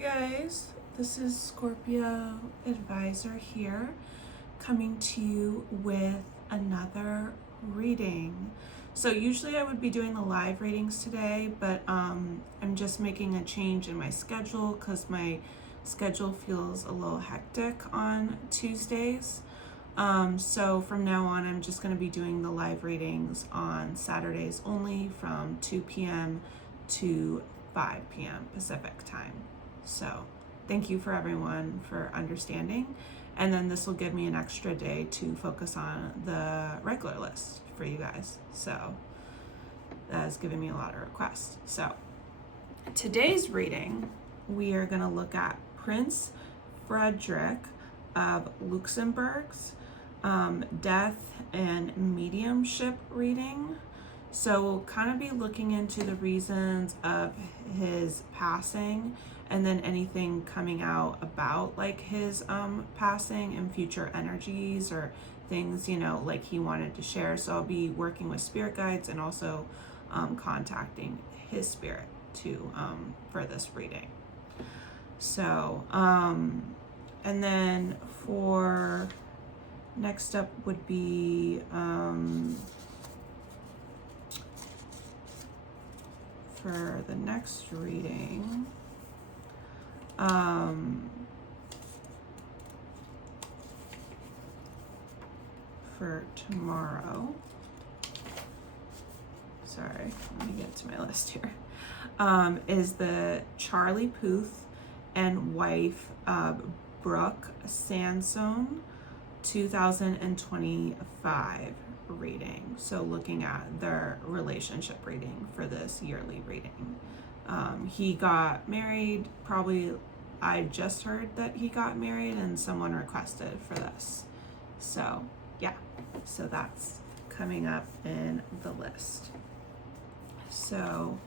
guys, this is Scorpio Advisor here, coming to you with another reading. So usually I would be doing the live readings today, but I'm just making a change in my schedule because my schedule feels a little hectic on Tuesdays. So from now on, I'm just going to be doing the live readings on Saturdays only from 2 p.m. to 5 p.m. Pacific time. So thank you for everyone for understanding. And then this will give me an extra day to focus on the regular list for you guys. So that has given me a lot of requests. So today's reading, we are going to look at Prince Frederick of Luxembourg's death and mediumship reading. So we'll kind of be looking into the reasons of his passing and then anything coming out about like his passing and future energies or things, like he wanted to share. So I'll be working with spirit guides and also contacting his spirit to for this reading. So and then for next up would be for the next reading, for tomorrow, sorry, let me get to my list here, is the Charlie Puth and wife Brooke Sansone 2025 reading. So looking at their relationship reading for this yearly reading. He got married, probably I just heard that he got married and someone requested for this. So yeah, so that's coming up in the list. So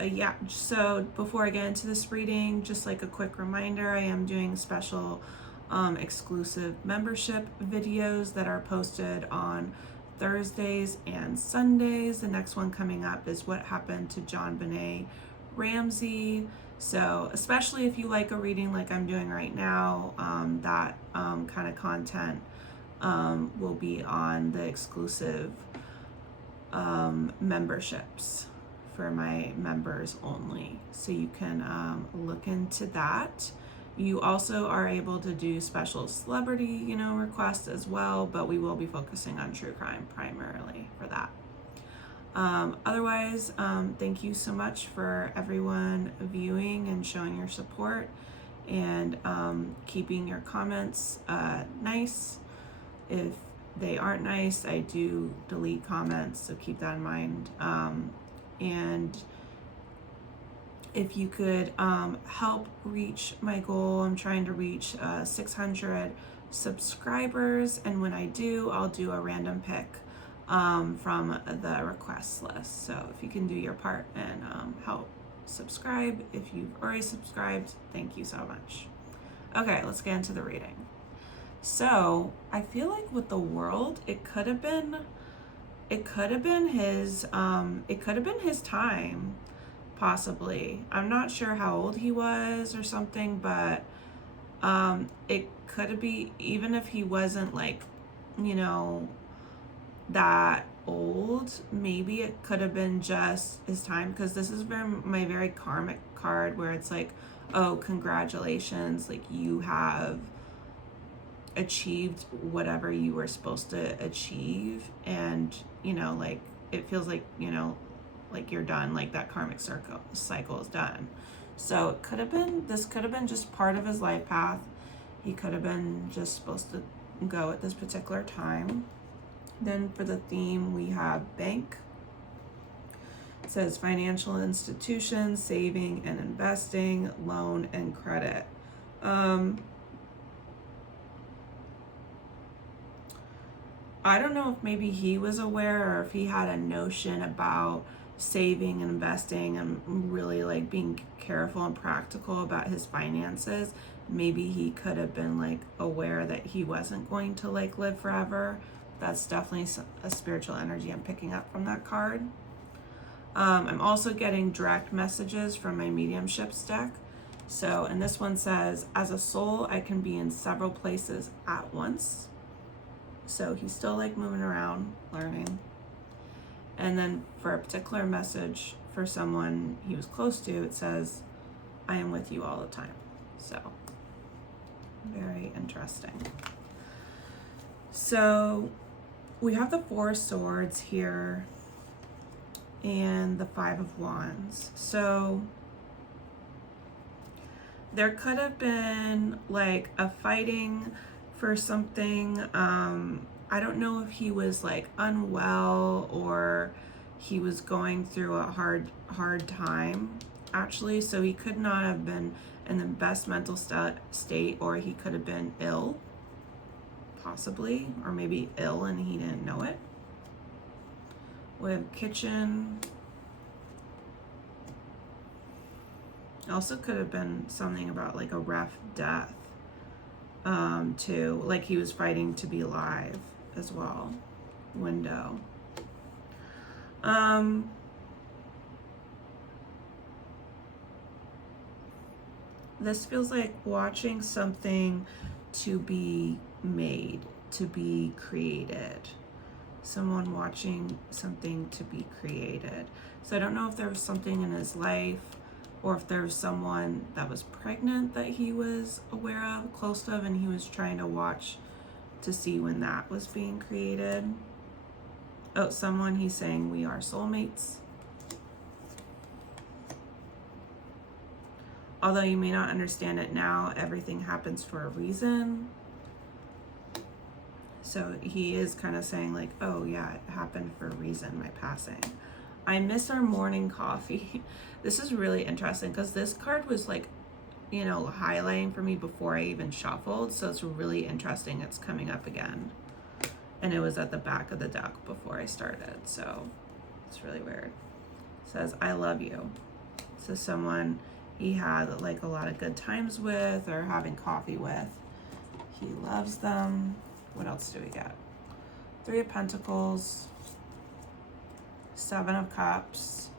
yeah, so before I get into this reading, just like a quick reminder, I am doing special exclusive membership videos that are posted on Thursdays and Sundays. The next one coming up is what happened to John Benet Ramsey. So especially if you like a reading like I'm doing right now, that kind of content will be on the exclusive memberships for my members only. So you can look into that. You also are able to do special celebrity, requests as well, but we will be focusing on true crime primarily for that. Otherwise, thank you so much for everyone viewing and showing your support and keeping your comments nice. If they aren't nice, I do delete comments, so keep that in mind. And if you could help reach my goal, I'm trying to reach 600 subscribers, and when I do, I'll do a random pick from the request list. So if you can do your part and help subscribe, if you've already subscribed, thank you so much. Okay, let's get into the reading. So I feel like with the world, it could have been his time. Possibly. I'm not sure how old he was or something, but it could be, even if he wasn't like, that old, maybe it could have been just his time, because this is my very karmic card where it's like, oh, congratulations, like you have achieved whatever you were supposed to achieve, and like it feels like like you're done, like that karmic cycle is done. So this could have been just part of his life path. He could have been just supposed to go at this particular time. Then for the theme, we have bank. It says financial institutions, saving and investing, loan and credit. I don't know if maybe he was aware or if he had a notion about saving and investing and really like being careful and practical about his finances. Maybe he could have been like aware that he wasn't going to like live forever. That's definitely a spiritual energy I'm picking up from that card. I'm also getting direct messages from my mediumship deck. So, and this one says, as a soul, I can be in several places at once. So he's still like moving around, learning. And then for a particular message for someone he was close to, it says, I am with you all the time. So, very interesting. So, we have the Four of Swords here and the Five of Wands. So, there could have been like a fighting for something. I don't know if he was like unwell or he was going through a hard time actually. So he could not have been in the best mental state, or he could have been ill, possibly, or maybe ill and he didn't know it. We have kitchen. Also could have been something about like a rough death too, like he was fighting to be alive as well. Window. This feels like watching something to be made, to be created. Someone watching something to be created. So I don't know if there was something in his life, or if there was someone that was pregnant that he was aware of, close to, and he was trying to watch to see when that was being created. Oh, someone, he's saying we are soulmates. Although you may not understand it now, everything happens for a reason. So he is kind of saying like, oh yeah, it happened for a reason, my passing. I miss our morning coffee. This is really interesting because this card was like, you know, highlighting for me before I even shuffled. So it's really interesting. It's coming up again. And it was at the back of the deck before I started. So it's really weird. It says, I love you. So someone he had like a lot of good times with or having coffee with. He loves them. What else do we get? Three of Pentacles. Seven of Cups.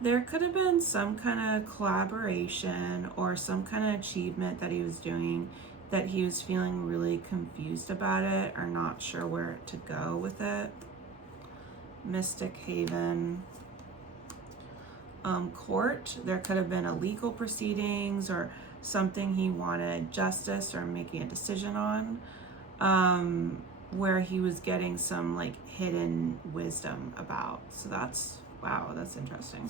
There could have been some kind of collaboration or some kind of achievement that he was doing that he was feeling really confused about it or not sure where to go with it. Mystic Haven. Court. There could have been a legal proceedings or something he wanted justice or making a decision on. Where he was getting some like hidden wisdom about. So that's, wow, that's interesting.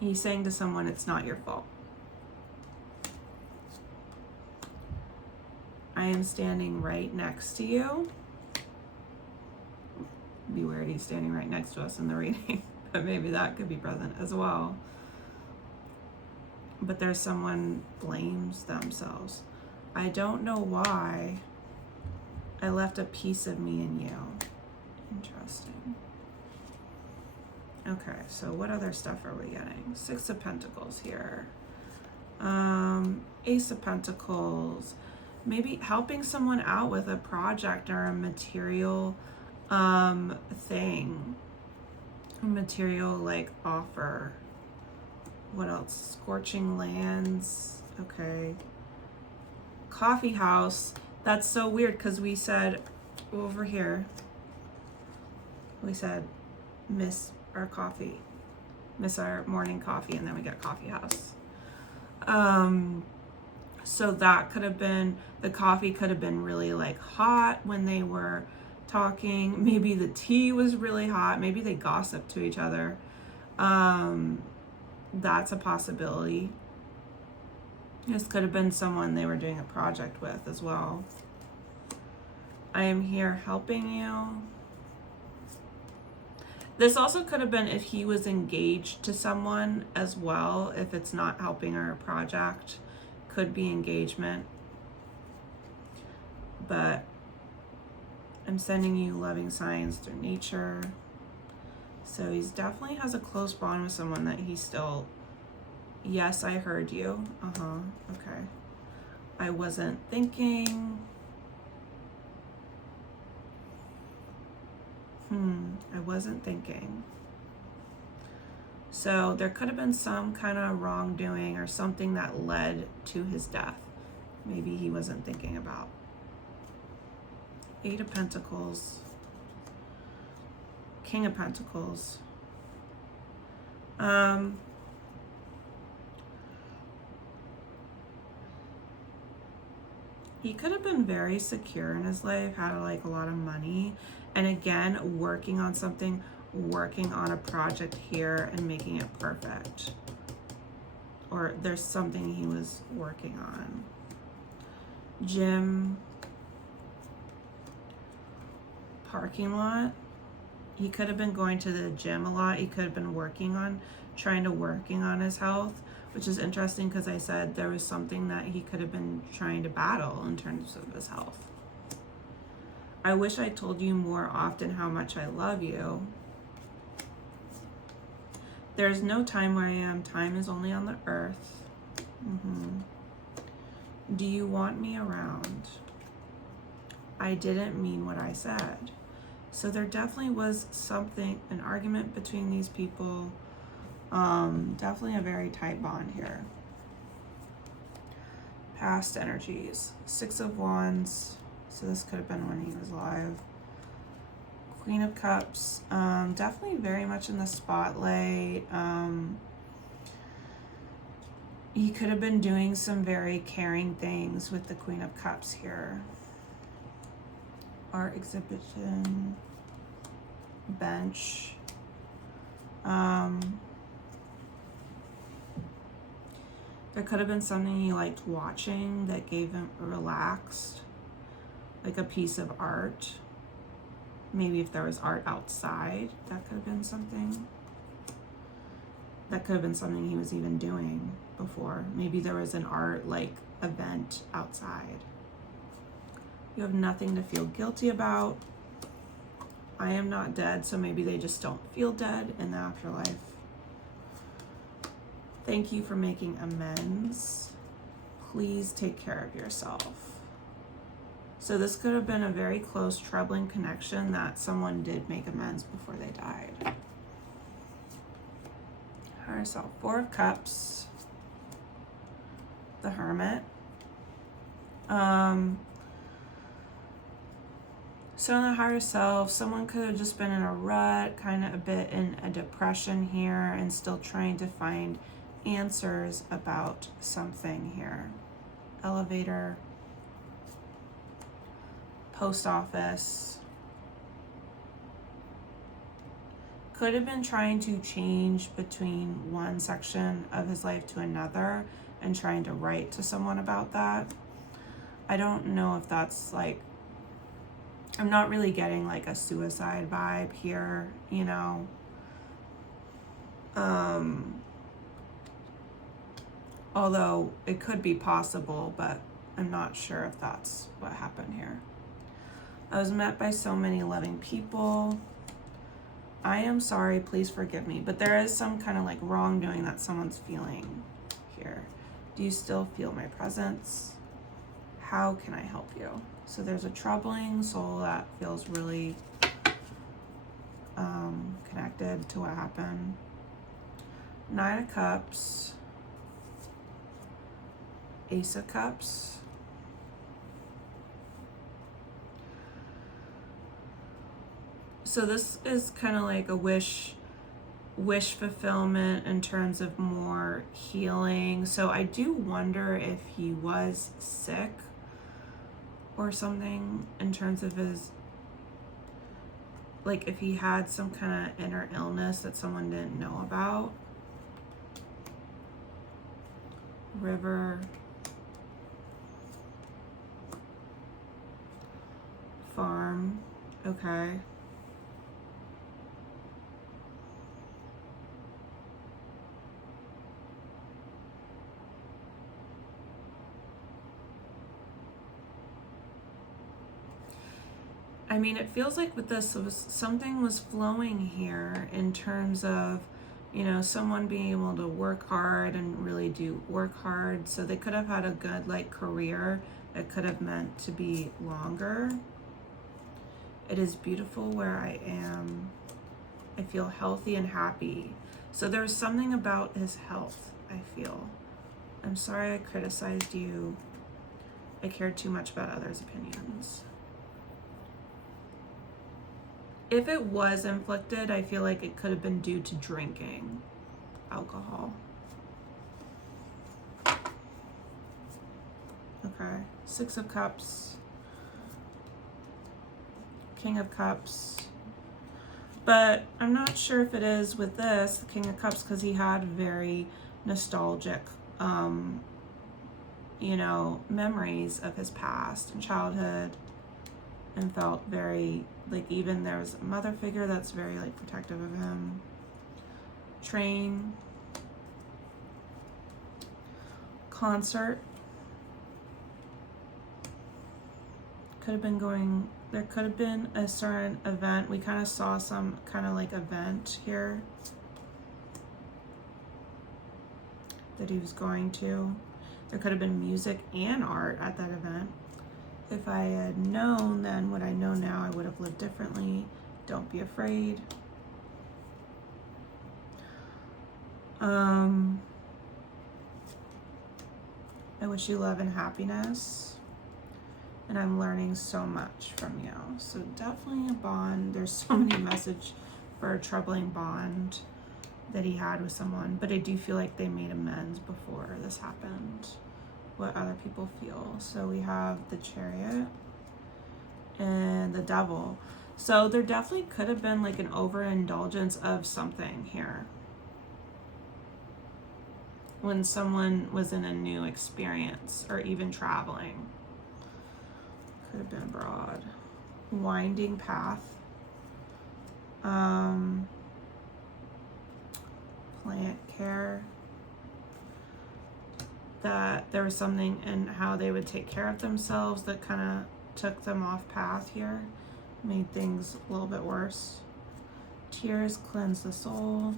He's saying to someone, it's not your fault. I am standing right next to you. It'd be weird he's standing right next to us in the reading, but maybe that could be present as well. But there's someone blames themselves. I don't know why. I left a piece of me in you. Interesting. Okay, so what other stuff are we getting? Six of Pentacles here. Ace of Pentacles. Maybe helping someone out with a project or a material thing. A material like offer. What else? Scorching lands. Okay. Coffee house. That's so weird because we said over here, we said miss our coffee, miss our morning coffee, and then we got coffee house. So that could have been, the coffee could have been really like hot when they were talking. Maybe the tea was really hot. Maybe they gossiped to each other. That's a possibility. This could have been someone they were doing a project with as well. I am here helping you. This also could have been if he was engaged to someone as well. If it's not helping our project, could be engagement. But I'm sending you loving signs through nature. So he's definitely has a close bond with someone that he still, yes, I heard you. Okay. I wasn't thinking. I wasn't thinking. So there could have been some kind of wrongdoing or something that led to his death. Maybe he wasn't thinking about. 8 of Pentacles. King of Pentacles. He could have been very secure in his life, had like a lot of money, and again, working on something, working on a project here and making it perfect. Or there's something he was working on. Gym. Parking lot. He could have been going to the gym a lot. He could have been working on his health, which is interesting because I said there was something that he could have been trying to battle in terms of his health. I wish I told you more often how much I love you. There's no time where I am. Time is only on the earth. Do you want me around? I didn't mean what I said. So there definitely was something, an argument between these people. Definitely a very tight bond here. Past energies. 6 of Wands. So this could have been when he was alive. Queen of Cups. Definitely very much in the spotlight. He could have been doing some very caring things with the Queen of Cups here. Art exhibition. Bench. There could have been something he liked watching that gave him relaxed, like a piece of art. Maybe if there was art outside, that could have been something. That could have been something he was even doing before. Maybe there was an art like event outside. You have nothing to feel guilty about. I am not dead, so maybe they just don't feel dead in the afterlife. Thank you for making amends. Please take care of yourself. So this could have been a very close, troubling connection that someone did make amends before they died. Higher self. 4 of Cups. The Hermit. So in the higher self, someone could have just been in a rut, kind of a bit in a depression here, and still trying to find answers about something here. Elevator. Post office. Could have been trying to change between one section of his life to another and trying to write to someone about that. I don't know if that's like, I'm not really getting like a suicide vibe here, you know. Although it could be possible, but I'm not sure if that's what happened here. I was met by so many loving people. I am sorry, please forgive me. But there is some kind of like wrongdoing that someone's feeling here. Do you still feel my presence? How can I help you? So there's a troubling soul that feels really connected to what happened. 9 of Cups. Ace of Cups. So this is kind of like a wish fulfillment in terms of more healing. So I do wonder if he was sick or something in terms of his, like if he had some kind of inner illness that someone didn't know about. River. Farm. Okay. I mean, it feels like with this, something was flowing here in terms of, you know, someone being able to work hard and really do work hard. So they could have had a good like career. It could have meant to be longer. It is beautiful where I am. I feel healthy and happy. So there's something about his health, I feel. I'm sorry I criticized you. I cared too much about others' opinions. If it was inflicted, I feel like it could have been due to drinking alcohol. Okay, 6 of Cups, King of Cups. But I'm not sure if it is with this, the King of Cups, because he had very nostalgic, you know, memories of his past and childhood, and felt very, like, even there's a mother figure that's very, like, protective of him. Train. Concert. Could have been going, there could have been a certain event. We kind of saw some kind of like event here that he was going to. There could have been music and art at that event. If I had known then what I know now, I would have lived differently. Don't be afraid. I wish you love and happiness. And I'm learning so much from you. So definitely a bond. There's so many messages for a troubling bond that he had with someone. But I do feel like they made amends before this happened. What other people feel. So we have the Chariot and the Devil. So there definitely could have been like an overindulgence of something here. When someone was in a new experience or even traveling. Could have been broad. Winding path. Plant care. That there was something in how they would take care of themselves that kind of took them off path here. Made things a little bit worse. Tears cleanse the soul.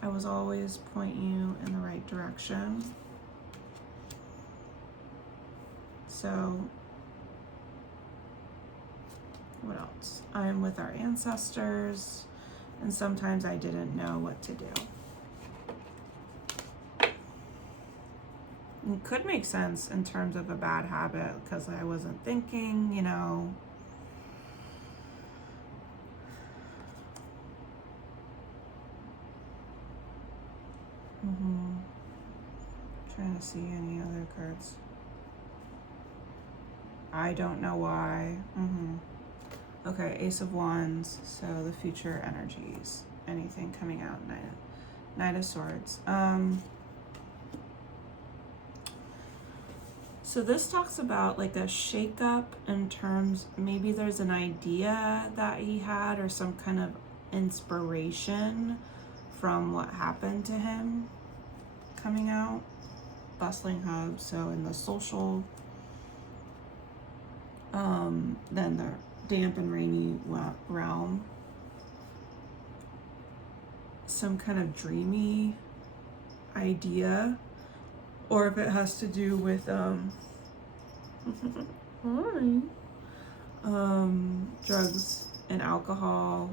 I was always point you in the right direction. So what else? I'm with our ancestors, and sometimes I didn't know what to do. It could make sense in terms of a bad habit because I wasn't thinking, you know. Trying to see any other cards. I don't know why. Okay, Ace of Wands, so the future energies. Anything coming out, Knight of Swords. So this talks about like a shakeup in terms, maybe there's an idea that he had or some kind of inspiration from what happened to him coming out. Bustling hub, so in the social, then the damp and rainy realm. Some kind of dreamy idea, or if it has to do with drugs and alcohol,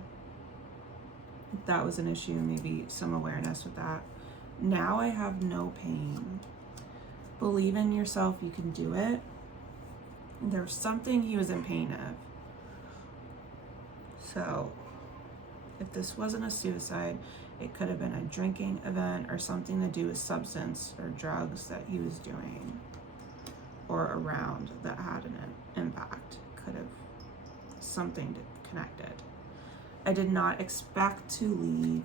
if that was an issue, maybe some awareness with that. Now I have no pain. Believe in yourself, you can do it. There's something he was in pain of. So if this wasn't a suicide, it could have been a drinking event or something to do with substance or drugs that he was doing or around that had an impact. Could have something connected. I did not expect to leave.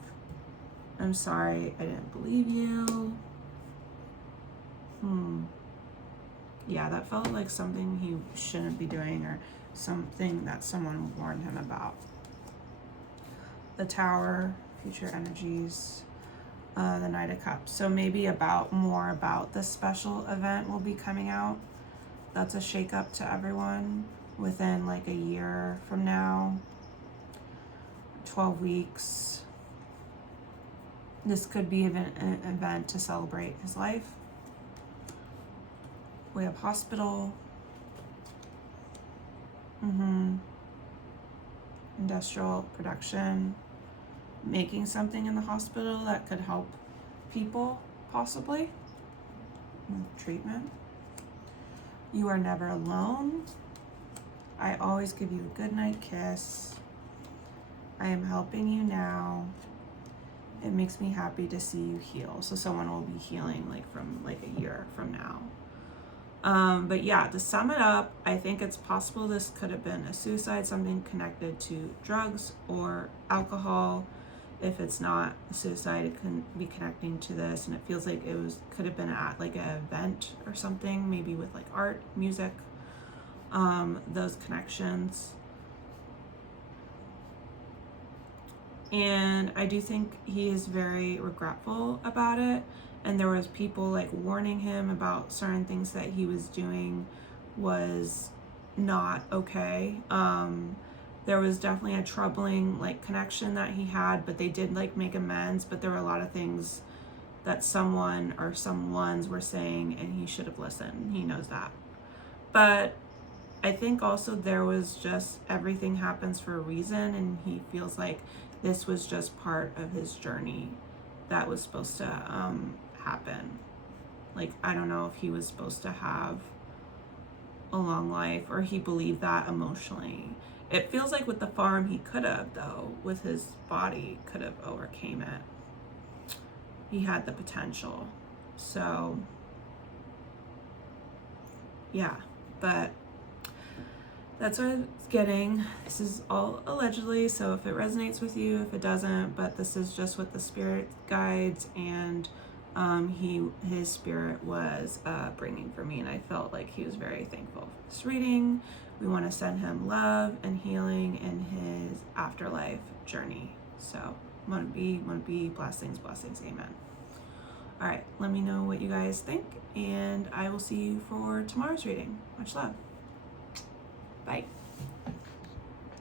I'm sorry, I didn't believe you. Yeah, that felt like something he shouldn't be doing or something that someone warned him about. The Tower, future energies, the Knight of Cups. So maybe more about this special event will be coming out. That's a shakeup to everyone within like a year from now, 12 weeks. This could be an event to celebrate his life. We have hospital. industrial production, making something in the hospital that could help people, possibly, with treatment. You are never alone. I always give you a goodnight kiss. I am helping you now. It makes me happy to see you heal. So someone will be healing like from like a year from now. But yeah, to sum it up, I think it's possible this could have been a suicide, something connected to drugs or alcohol. If it's not a suicide, it can be connecting to this, and it feels like could have been at like an event or something, maybe with like art, music, those connections. And I do think he is very regretful about it. And there was people like warning him about certain things that he was doing was not okay. There was definitely a troubling like connection that he had, but they did like make amends. But there were a lot of things that someone or someones were saying, and he should have listened. He knows that. But I think also there was just everything happens for a reason, and he feels like this was just part of his journey that was supposed to happen. Like, I don't know if he was supposed to have a long life, or he believed that emotionally. It feels like with the farm he could have, though, with his body, could have overcame it. He had the potential. So yeah, but that's what I was getting. This is all allegedly, so if it resonates with you, if it doesn't, but this is just what the spirit guides and his spirit was bringing for me, and I felt like he was very thankful for this reading. We want to send him love and healing in his afterlife journey. So want to be blessings, amen. All right, let me know what you guys think, and I will see you for tomorrow's reading. Much love. Bye.